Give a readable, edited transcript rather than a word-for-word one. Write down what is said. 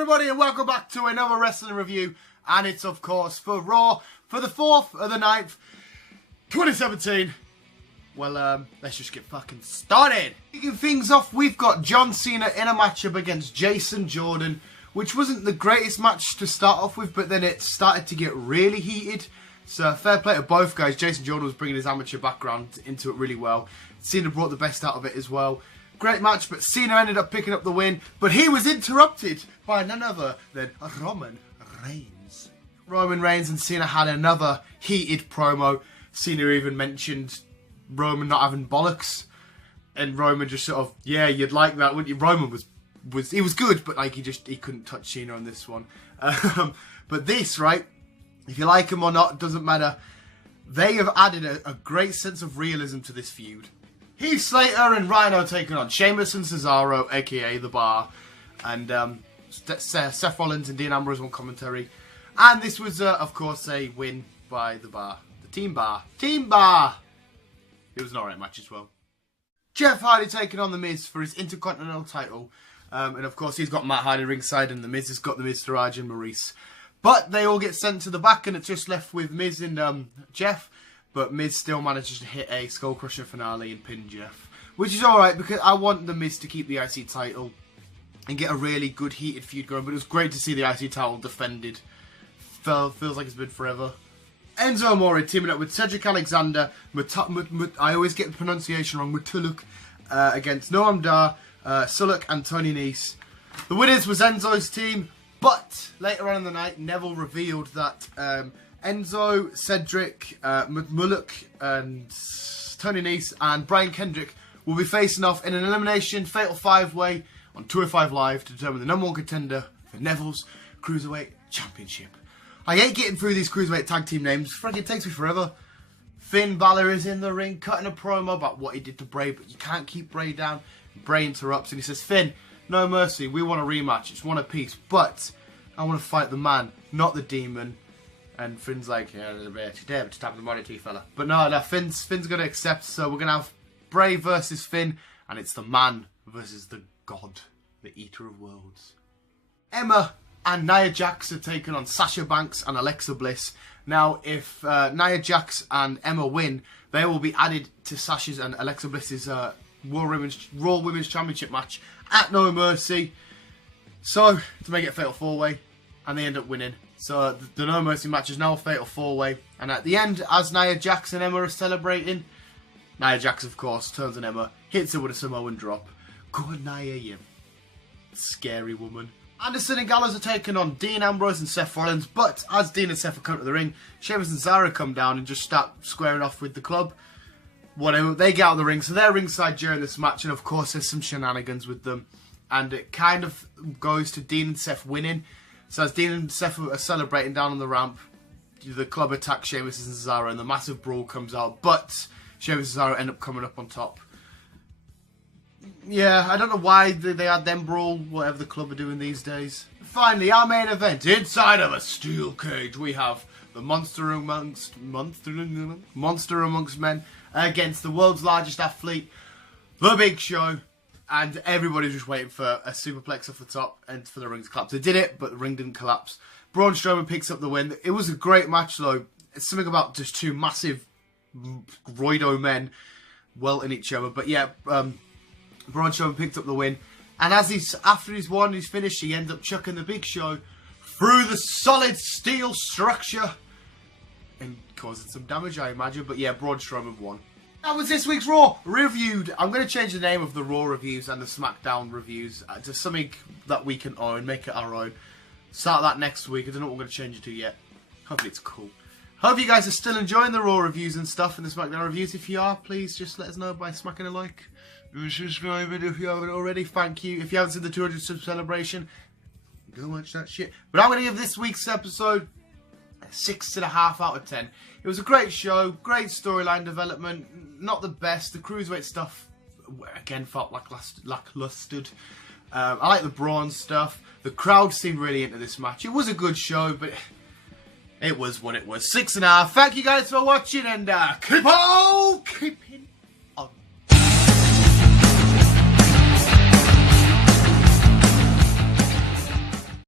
everybody, and welcome back to another wrestling review, and it's of course for Raw for the 4th of the 9th, 2017. Well, let's just get fucking started. Kicking things off, we've got John Cena in a matchup against Jason Jordan, which wasn't the greatest match to start off with, but then it started to get really heated. So fair play to both guys. Jason Jordan was bringing his amateur background into it really well. Cena brought the best out of it as well. Great match, but Cena ended up picking up the win, but he was interrupted by none other than Roman Reigns. Roman Reigns and Cena had another heated promo. Cena even mentioned Roman not having bollocks, and Roman just sort of, yeah, you'd like that, wouldn't you? Roman was good, but like he couldn't touch Cena on this one. But this, right, if you like him or not, doesn't matter. They have added a great sense of realism to this feud. Heath Slater and Rhino taking on Sheamus and Cesaro, aka The Bar, and Seth Rollins and Dean Ambrose on commentary. And this was, of course, a win by The Bar. The Team Bar. Team Bar! It was an alright match as well. Jeff Hardy taking on The Miz for his Intercontinental title. And of course, he's got Matt Hardy ringside, and The Miz has got The Miz, Taraj and Maurice. But they all get sent to the back, and it's just left with Miz and Jeff. But Miz still manages to hit a Skull Crusher finale and pin Jeff. Which is alright, because I want The Miz to keep the IC title and get a really good heated feud going. But it was great to see the IC title defended. Feels like it's been forever. Enzo Amore teaming up with Cedric Alexander, I always get the pronunciation wrong, Mutuluk, against Noam Dar, Suluk and Tony Nese. The winners was Enzo's team, but later on in the night, Neville revealed that Enzo, Cedric, Muluk, and Tony Nese and Brian Kendrick will be facing off in an elimination fatal 5-way on 205 Live to determine the #1 contender for Neville's Cruiserweight Championship. I hate getting through these Cruiserweight tag team names. Frankly, it takes me forever. Finn Balor is in the ring, cutting a promo about what he did to Bray, but you can't keep Bray down. Bray interrupts and he says, Finn, no mercy, we want a rematch, it's one apiece, but I want to fight the man, not the demon. And Finn's like, yeah, just have the money to you, fella. But no, Finn's going to accept, so we're going to have Bray versus Finn, and it's the man versus the god, the eater of worlds. Emma and Nia Jax are taking on Sasha Banks and Alexa Bliss. Now, if Nia Jax and Emma win, they will be added to Sasha's and Alexa Bliss's Raw Women's Championship match at No Mercy. So, to make it a fatal 4-way, and they end up winning. So, the No Mercy match is now a fatal 4-way. And at the end, as Nia Jax and Emma are celebrating, Nia Jax, of course, turns on Emma, hits her with a Samoan drop. Go on, Nia, you scary woman. Anderson and Gallows are taking on Dean Ambrose and Seth Rollins, but as Dean and Seth are coming to the ring, Sheamus and Cesaro come down and just start squaring off with the club. Whatever, they get out of the ring, so they're ringside during this match, and of course there's some shenanigans with them. And it kind of goes to Dean and Seth winning. So as Dean and Seth are celebrating down on the ramp, the club attacks Sheamus and Cesaro, and the massive brawl comes out, but Sheamus and Cesaro end up coming up on top. Yeah, I don't know why they had them brawl, whatever the club are doing these days. Finally, our main event. Inside of a steel cage, we have the Monster Amongst Men against the world's largest athlete, The Big Show. And everybody's just waiting for a superplex off the top and for the ring to collapse. They did it, but the ring didn't collapse. Braun Strowman picks up the win. It was a great match, though. It's something about just two massive roido men welting each other. But yeah, Braun Strowman picked up the win, and after he's won, he's finished, he ends up chucking the Big Show through the solid steel structure and causing some damage, I imagine. But yeah, Braun Strowman won. That was this week's Raw reviewed. I'm going to change the name of the Raw reviews and the SmackDown reviews to something that we can own, make it our own. Start that next week. I don't know what we're going to change it to yet. Hopefully it's cool. Hope you guys are still enjoying the Raw reviews and stuff and the SmackDown reviews. If you are, please just let us know by smacking a like. Subscribing if you haven't already. Thank you. If you haven't seen the 200 sub celebration, go watch that shit. But I'm going to give this week's episode a 6.5 out of 10. It was a great show, great storyline development. Not the best. The Cruiserweight stuff again felt lacklustered. I like the Braun stuff. The crowd seemed really into this match. It was a good show, but it was what it was. 6.5. Thank you guys for watching, and keep on keeping.